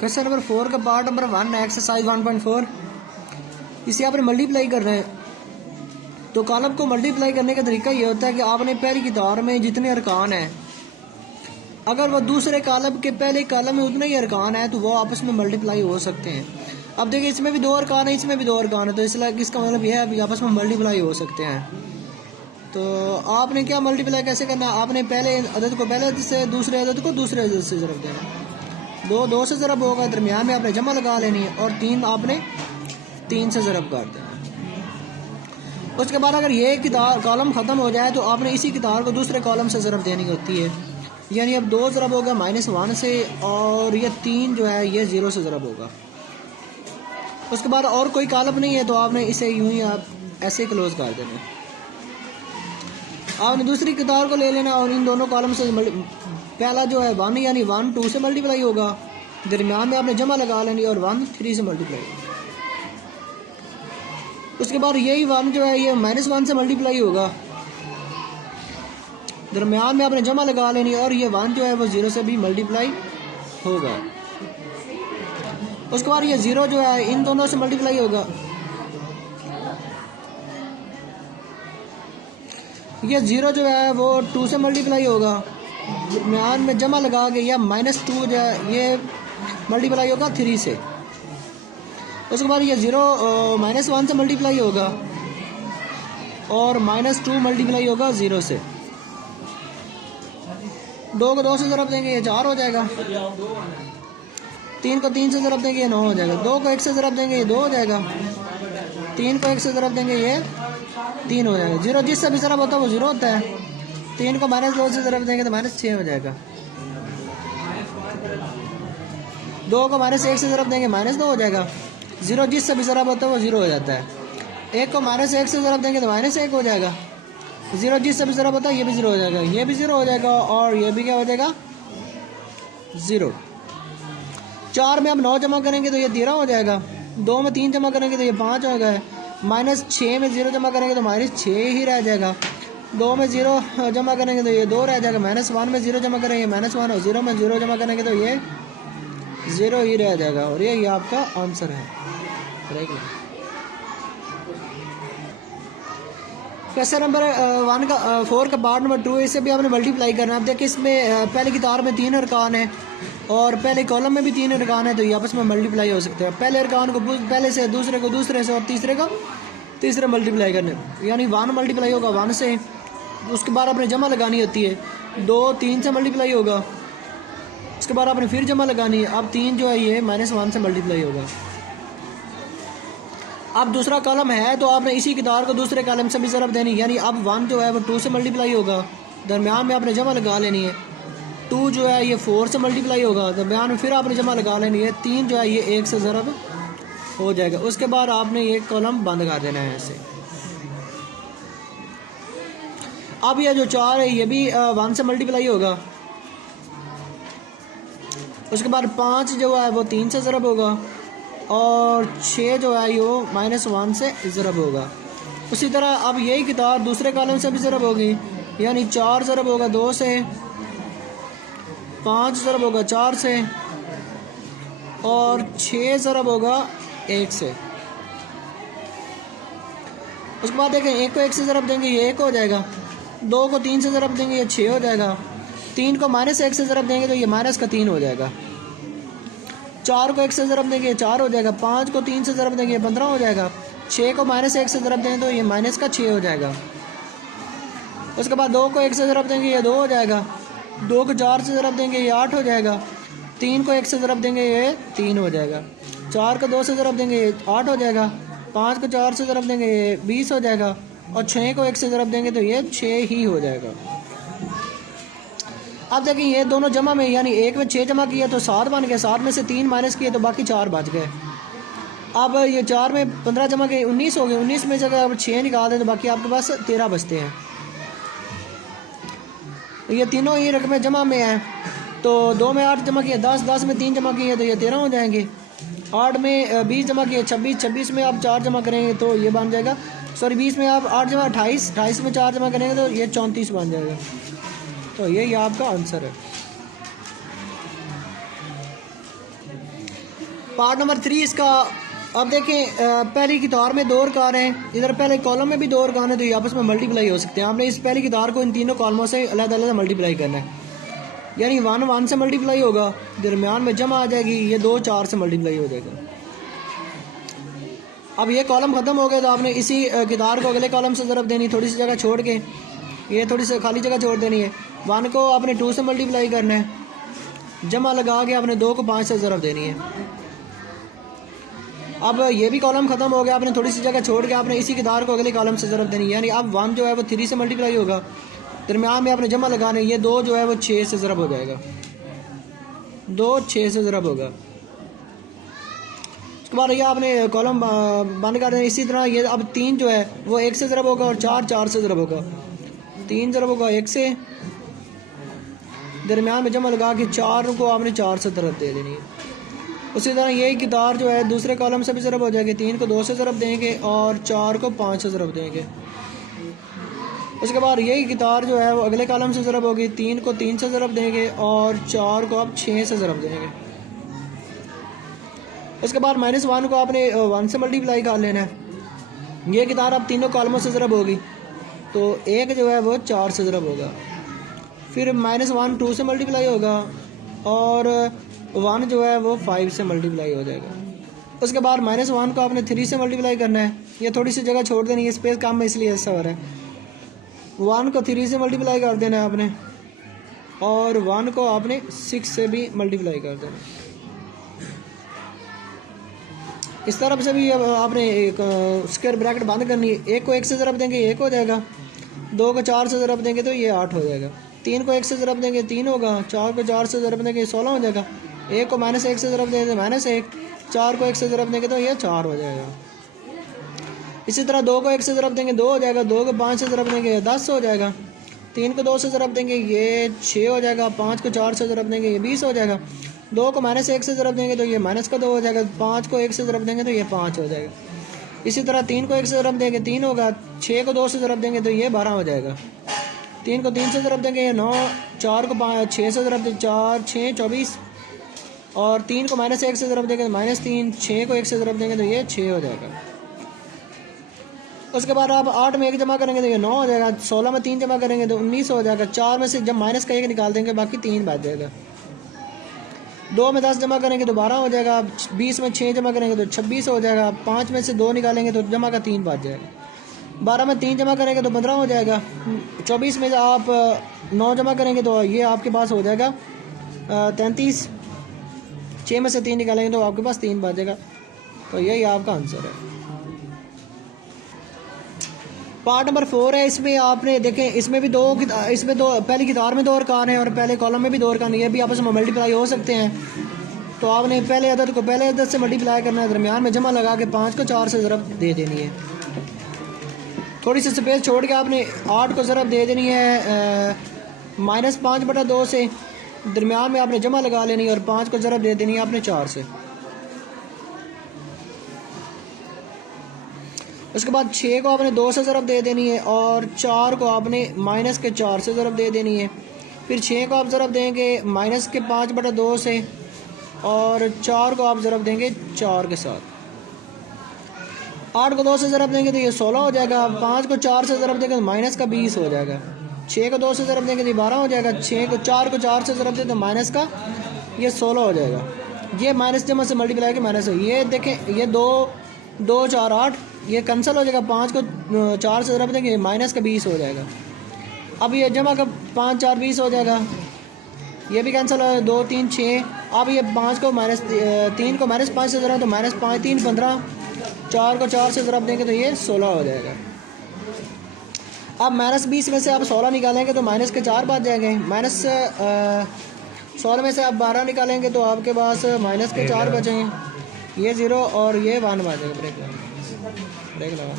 Question number 4 का part number 1 exercise 1.4। इसे आपने मल्टीप्लाई करना है। तो कॉलम को मल्टीप्लाई करने का तरीका ये होता है कि आपने पहली किताब में जितने अरकान हैं, अगर वो दूसरे कॉलम के पहले कॉलम में उतने ही अरकान है तो वो आपस में मल्टीप्लाई हो सकते हैं। अब देखिए, इसमें भी 2 अरकान है, इसमें भी 2 अरकान है, तो इसलिए इसका मतलब यह है कि आपस में मल्टीप्लाई हो सकते हैं। तो आपने क्या मल्टीप्लाई कैसे करना है, आपने पहले अदद को पहले अदद से, दूसरे अदद को दूसरे अदद से ज़रब देना है। 2 से ज़रब होगा, दरमियान में आपने जमा लगा लेनी है, और 3 आपने 3 से ज़रब कर देना। उसके बाद अगर ये किताब कॉलम ख़त्म हो जाए तो आपने इसी किताब को दूसरे कॉलम से ज़रब देनी होती है। यानी अब 2 ज़रब होगा -1 से, और ये 3 जो है ये 0 से ज़रब होगा। उसके बाद और कोई कॉलम नहीं है तो आपने इसे यूं ही आप ऐसे क्लोज कर देना। आपने दूसरी किताब को ले लेना और इन दोनों कॉलम से पहला जो है 1 यानी 1 2 से मल्टीप्लाई होगा, दरमियान में आपने जमा लगा लेनी और 1 3 से मल्टीप्लाई होगा। उसके बाद यही 1 जो है ये -1 से मल्टीप्लाई होगा, दरमियान में आपने जमा लगा लेनी और ये 1 जो है वो 0 से भी मल्टीप्लाई होगा। उसके बाद ये 0 जो है इन दोनों से मल्टीप्लाई होगा, ये 0 जो है वो 2 से मल्टीप्लाई होगा, दरमियान में जमा लगा के, या -2 जो है ये मल्टीप्लाई होगा 3 से। उसके बाद ये 0 -1 से मल्टीप्लाई होगा और -2 मल्टीप्लाई होगा 0 से। 2 को 2 से ज़रब देंगे ये 4 हो जाएगा, 3 को 3 से ज़रब देंगे ये 9 हो जाएगा, 2 को 1 से ज़रब देंगे ये 2 हो जाएगा, 3 को 1 से ज़रब देंगे ये 3 हो जाएगा। 0 जिससे भी ज़रब होता है वो 0 होता है। 3 को -2 से ज़रब देंगे तो -6 हो जाएगा। 2 को -1 से ज़रब देंगे -2 हो जाएगा। 0 जिससे भी ज़रब होता है वो 0 हो जाता है। 1 को -1 से ज़रब देंगे तो -1 हो जाएगा। 0 जिससे भी ज़रब होता है ये भी 0 हो जाएगा, ये भी 0 हो जाएगा, और ये भी क्या हो जाएगा 0। 4 में हम 9 जमा करेंगे तो ये 13 हो जाएगा। 2 में 3 जमा करेंगे तो ये 5 हो गया। -6 में 0 जमा करेंगे तो -6 ही रह जाएगा। 2 में 0 जमा करेंगे तो ये 2 रह जाएगा। -1 में 0 जमा करेंगे -1, और 0 में 0 जमा करेंगे तो ये 0 ही रह जाएगा, और ये आपका आंसर है। क्वेश्चन नंबर 4 का पार्ट नंबर 2, इसे भी आपने मल्टीप्लाई करना है। अब देखिए, इसमें पहले किताब में 3 अरकान है और पहले कॉलम में भी 3 अरकान है, तो ये आपस में मल्टीप्लाई हो सकते हैं। पहले अरकान को पहले से, दूसरे को दूसरे से, और तीसरे को तीसरे मल्टीप्लाई करने, यानी 1 मल्टीप्लाई होगा 1 से। उसके बाद आपने जमा लगानी होती है, 2 3 से मल्टीप्लाई होगा, उसके बाद आपने फिर जमा लगानी है। अब 3 जो है ये -1 से मल्टीप्लाई होगा। अब दूसरा कॉलम है तो आपने इसी किताब को दूसरे कॉलम से भी ज़रब देनी, यानी अब 1 जो है वो 2 से मल्टीप्लाई होगा, दरमियान में आपने जमा लगा लेनी है। 2 जो है ये 4 से मल्टीप्लाई होगा, दरमियान में फिर आपने जमा लगा लेनी है। 3 जो है ये 1 से ज़रब हो जाएगा। उसके बाद आपने ये कॉलम बंद कर देना है ऐसे। अब ये जो 4 है ये भी 1 से मल्टीप्लाई होगा। उसके बाद 5 जो है वो 3 से ज़रब होगा, और 6 जो है ये -1 से ज़रब होगा। उसी तरह अब यही किताब दूसरे कॉलम से भी ज़रब होगी, यानी 4 ज़रब होगा 2 से, 5 ज़रब होगा 4 से, और 6 ज़रब होगा 1 से। उसके बाद देखें, 1 को 1 से ज़रब देंगे ये 1 हो जाएगा, 2 को 3 से ज़रब देंगे ये 6 हो जाएगा, 3 को -1 से ज़रब देंगे तो ये -3 हो जाएगा, 4 को 1 से ज़रब देंगे 4 हो जाएगा, 5 को 3 से ज़रब देंगे 15 हो जाएगा, 6 को -1 से ज़रब देंगे तो ये -6 हो जाएगा। उसके बाद 2 को 1 से ज़रब देंगे ये 2 हो जाएगा, 2 को 4 से ज़रब देंगे ये 8 हो जाएगा, 3 को 1 से ज़रब देंगे ये 3 हो जाएगा, 4 को 2 से ज़रब देंगे ये 8 हो जाएगा, 5 को 4 से ज़रब देंगे ये 20 हो जाएगा, और 6 को 1 से ज़रब देंगे तो ये 6 ही हो जाएगा। अब देखिए, ये दोनों जमा में, यानी 1 में 6 जमा किया तो 7 बन गया, 7 में से 3 माइनस किए तो बाकी 4 बच गए। अब ये 4 में 15 जमा किए 19 हो गए, 19 में जगह अब 6 निकाल दें तो बाकी आपके पास 13 बचते हैं। ये तीनों ही रकमें जमा में हैं, तो 2 में 8 जमा किए 10, 10 में 3 जमा किए तो ये 13 हो जाएंगे, 8 में 20 जमा किए 26, 26 में आप 4 जमा करेंगे तो ये बन जाएगा, सॉरी 20 में आप 8 जमा 28, 28 में 4 जमा करेंगे तो ये 34 बन जाएगा। तो यही आपका आंसर है। पार्ट नंबर 3 इसका। अब देखें पहली की तार में 2 अरकान हैं, इधर पहले कॉलम में भी 2 अरकान हैं, तो ये आपस में मल्टीप्लाई हो सकते हैं। आपने इस पहली की तार को इन तीनों कॉलमों से अलग-अलग मल्टीप्लाई करना है, यानी 1 1 से मल्टीप्लाई होगा, दरमियान में जमा आ जाएगी, ये 2 4 से मल्टीप्लाई हो जाएगा। अब ये कॉलम ख़त्म हो गया तो आपने इसी कितार को अगले कॉलम से ज़रब देनी, थोड़ी सी जगह छोड़ के, ये थोड़ी सी खाली जगह छोड़ देनी है। 1 को आपने 2 से मल्टीप्लाई करना है, जमा लगा के आपने 2 को 5 से ज़रब देनी है। अब ये भी कॉलम ख़त्म हो गया, आपने थोड़ी सी जगह छोड़ के आपने इसी कितार को अगले कॉलम से ज़रब देनी है, यानी अब 1 जो है वो 3 से मल्टीप्लाई होगा, दरमियान में आपने जमा लगाने, ये 2 जो है वो 6 से ज़रब हो जाएगा, 2 6 से ज़रब होगा। उसके बाद ये आपने कॉलम बंद कर देना। इसी तरह ये अब 3 जो है वो 1 से ज़रब होगा और 4 4 से ज़रब होगा, 3 ज़रब होगा 1 से, दरमियान में जमा लगा के 4 को आपने 4 से ज़रब दे देनी है। उसी तरह यही कितार जो है दूसरे कॉलम से भी ज़रब हो जाएगी, 3 को 2 से ज़रब देंगे और 4 को 5 से ज़रब देंगे। उसके बाद यही कितार जो है वो अगले कॉलम से ज़रब होगी, 3 को 3 से ज़रब देंगे और 4 को आप 6 से ज़रब देंगे। उसके बाद -1 को आपने 1 से मल्टीप्लाई कर लेना है। ये कितार अब तीनों कॉलमों से ज़रब होगी, तो 1 जो है वो 4 से ज़रब होगा, फिर -1 2 से मल्टीप्लाई होगा और 1 जो है वो 5 से मल्टीप्लाई हो जाएगा। उसके बाद -1 को आपने 3 से मल्टीप्लाई करना है, ये थोड़ी सी जगह छोड़ देनी है, स्पेस कम है इसलिए ऐसा हो रहा है। 1 को 3 से मल्टीप्लाई कर देना है आपने, और 1 को आपने 6 से भी मल्टीप्लाई कर देना है। इस तरफ से भी अब आपने एक स्क्वायर ब्रैकेट बंद करनी है। 1 को 1 से ज़रब देंगे 1 हो जाएगा, 2 को 4 से ज़रब देंगे तो ये 8 हो जाएगा, 3 को 1 से ज़रब देंगे 3 होगा, 4 को 4 से ज़रब देंगे 16 हो जाएगा, 1 को -1 से ज़रब देंगे -1, 4 को 1 से ज़रब देंगे तो ये 4 हो जाएगा। इसी तरह 2 को 1 से ज़रब देंगे 2 हो जाएगा, 2 को 5 से ज़रब देंगे 10 हो जाएगा, 3 को 2 से ज़रब देंगे ये 6 हो जाएगा, 5 को 4 से ज़रब देंगे ये 20 हो जाएगा, 2 को -1 से ज़रब देंगे तो ये -2 हो जाएगा, 5 को 1 से ज़रब देंगे तो ये 5 हो जाएगा। इसी तरह 3 को 1 से ज़रब देंगे 3 होगा, 6 को 2 से ज़रब देंगे तो ये 12 हो जाएगा, 3 को 3 से ज़रब देंगे ये 9, 4 को 6 से ज़रब देंगे 4 6 24, और 3 को -1 से ज़रब देंगे तो -3, 6 को 1 से ज़रब देंगे तो ये 6 हो जाएगा। उसके बाद आप 8 में 1 जमा करेंगे तो ये 9 हो जाएगा, 16 में 3 जमा करेंगे तो 19 हो जाएगा, 4 में से जब माइनस का 1 निकाल देंगे बाकी 3 बच जाएगा, 2 में 10 जमा करेंगे तो 12 हो जाएगा, 20 में 6 जमा करेंगे तो 26 हो जाएगा, 5 में से 2 निकालेंगे तो जमा का 3 बच जाएगा, 12 में 3 जमा करेंगे तो 15 हो जाएगा, 24 में आप 9 जमा करेंगे तो ये आपके पास हो जाएगा 33, 6 में से 3 निकालेंगे तो आपके पास 3 बच जाएगा। तो यही आपका आंसर है। पार्ट नंबर 4 है, इसमें आपने देखें इसमें भी इसमें दो पहली कितार में 2 अरकान है और पहले कॉलम में भी 2 अरकान है, ये भी आपस में मल्टीप्लाई हो सकते हैं। तो आपने पहले अदद को पहले अदद से मल्टीप्लाई करना है, दरमियान में जमा लगा के 5 को 4 से ज़रब दे देनी है, थोड़ी सी स्पेस छोड़ के आपने 8 को ज़रब दे देनी है -5/2 से, दरमियान में आपने जमा लगा लेनी है और 5 को ज़रब दे देनी है आपने 4 से। उसके बाद 6 को आपने 2 से ज़रब दे देनी है और 4 को आपने -4 से ज़रब दे देनी है, फिर 6 को आप ज़रब देंगे -5/2 से और 4 को आप ज़रब देंगे 4 के साथ, 8 को 2 से ज़रब देंगे तो ये 16 हो जाएगा, 5 को 4 से ज़रब देंगे तो -20 हो जाएगा, 6 को 2 से ज़रब देंगे तो 12 हो जाएगा, 4 को 4 से ज़रब दें तो माइनस का ये 16 हो जाएगा, ये माइनस जमा से मल्टीप्लाई के माइनस है। ये देखें ये 2 2 4 8 ये कैंसिल हो जाएगा, 5 को 4 से ज़रब देंगे -20 हो जाएगा। अब ये जमा का 5 4 20 हो जाएगा, ये भी कैंसिल हो, 2 3 6। अब ये 5 को -3 को -5 से ज़रब तो -5 3 15, 4 को 4 से ज़रब देंगे तो ये 16 हो जाएगा। अब -20 में से आप 16 निकालेंगे तो माइनस के 4 बच जाएंगे, -16 में से आप 12 निकालेंगे तो आपके पास माइनस के 4 बचेंगे, ये 0 और ये 1 बच जाएगा। ब्रेक लगा